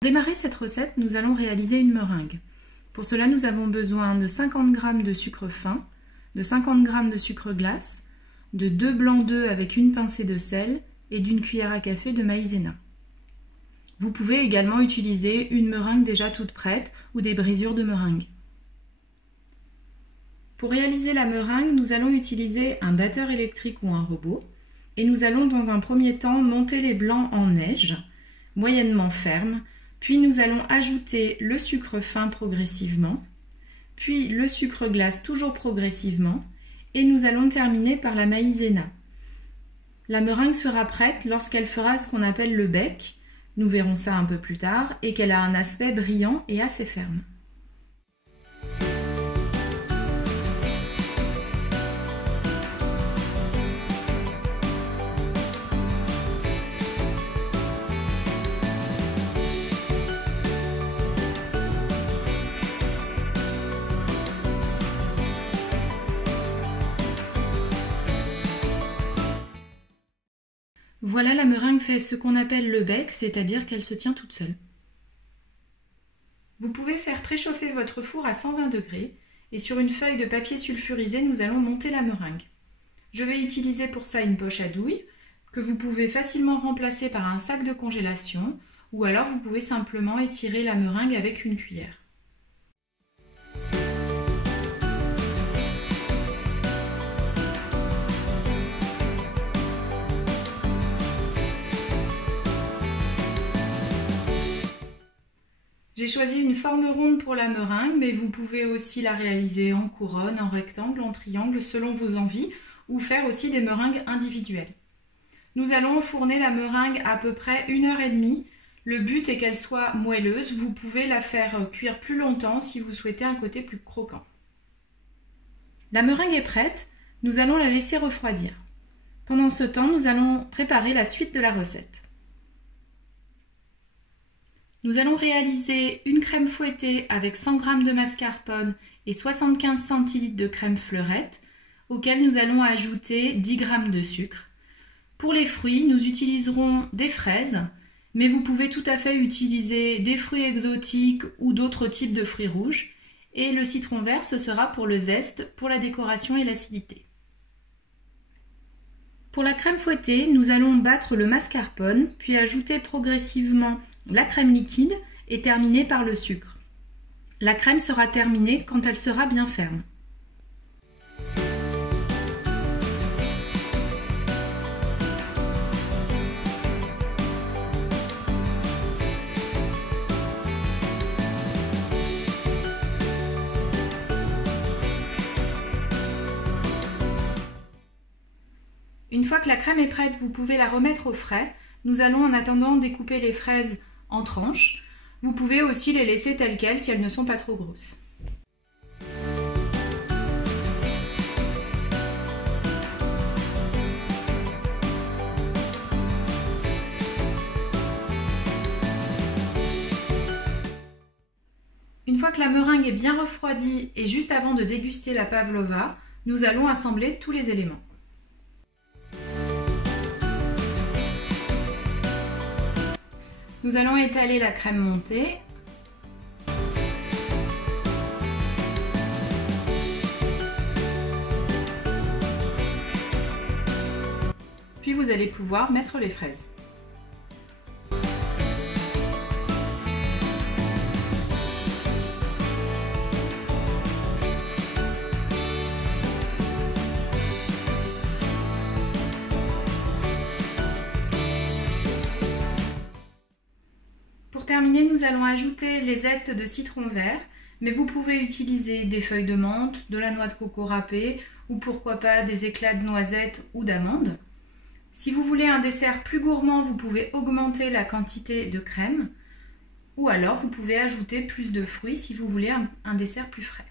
Pour démarrer cette recette, nous allons réaliser une meringue. Pour cela, nous avons besoin de 50 g de sucre fin, de 50 g de sucre glace, de 2 blancs d'œufs avec une pincée de sel et d'une cuillère à café de maïzena. Vous pouvez également utiliser une meringue déjà toute prête ou des brisures de meringue. Pour réaliser la meringue, nous allons utiliser un batteur électrique ou un robot et nous allons dans un premier temps monter les blancs en neige, moyennement ferme, puis nous allons ajouter le sucre fin progressivement, puis le sucre glace toujours progressivement et nous allons terminer par la maïzena. La meringue sera prête lorsqu'elle fera ce qu'on appelle le bec, nous verrons ça un peu plus tard, et qu'elle a un aspect brillant et assez ferme. Voilà, la meringue fait ce qu'on appelle le bec, c'est-à-dire qu'elle se tient toute seule. Vous pouvez faire préchauffer votre four à 120 degrés et sur une feuille de papier sulfurisé, nous allons monter la meringue. Je vais utiliser pour ça une poche à douille que vous pouvez facilement remplacer par un sac de congélation ou alors vous pouvez simplement étirer la meringue avec une cuillère. J'ai choisi une forme ronde pour la meringue, mais vous pouvez aussi la réaliser en couronne, en rectangle, en triangle, selon vos envies, ou faire aussi des meringues individuelles. Nous allons enfourner la meringue à peu près 1h30. Le but est qu'elle soit moelleuse. Vous pouvez la faire cuire plus longtemps si vous souhaitez un côté plus croquant. La meringue est prête, nous allons la laisser refroidir. Pendant ce temps, nous allons préparer la suite de la recette. Nous allons réaliser une crème fouettée avec 100 g de mascarpone et 75 centilitres de crème fleurette, auquel nous allons ajouter 10 g de sucre. Pour les fruits, nous utiliserons des fraises, mais vous pouvez tout à fait utiliser des fruits exotiques ou d'autres types de fruits rouges. Et le citron vert, ce sera pour le zeste, pour la décoration et l'acidité. Pour la crème fouettée, nous allons battre le mascarpone, puis ajouter progressivement la crème liquide et terminer par le sucre. La crème sera terminée quand elle sera bien ferme. Une fois que la crème est prête, vous pouvez la remettre au frais. Nous allons en attendant découper les fraises en tranches. Vous pouvez aussi les laisser telles quelles si elles ne sont pas trop grosses. Une fois que la meringue est bien refroidie et juste avant de déguster la pavlova, nous allons assembler tous les éléments. Nous allons étaler la crème montée. Puis vous allez pouvoir mettre les fraises. Pour terminer, nous allons ajouter les zestes de citron vert, mais vous pouvez utiliser des feuilles de menthe, de la noix de coco râpée ou pourquoi pas des éclats de noisettes ou d'amandes. Si vous voulez un dessert plus gourmand, vous pouvez augmenter la quantité de crème ou alors vous pouvez ajouter plus de fruits si vous voulez un dessert plus frais.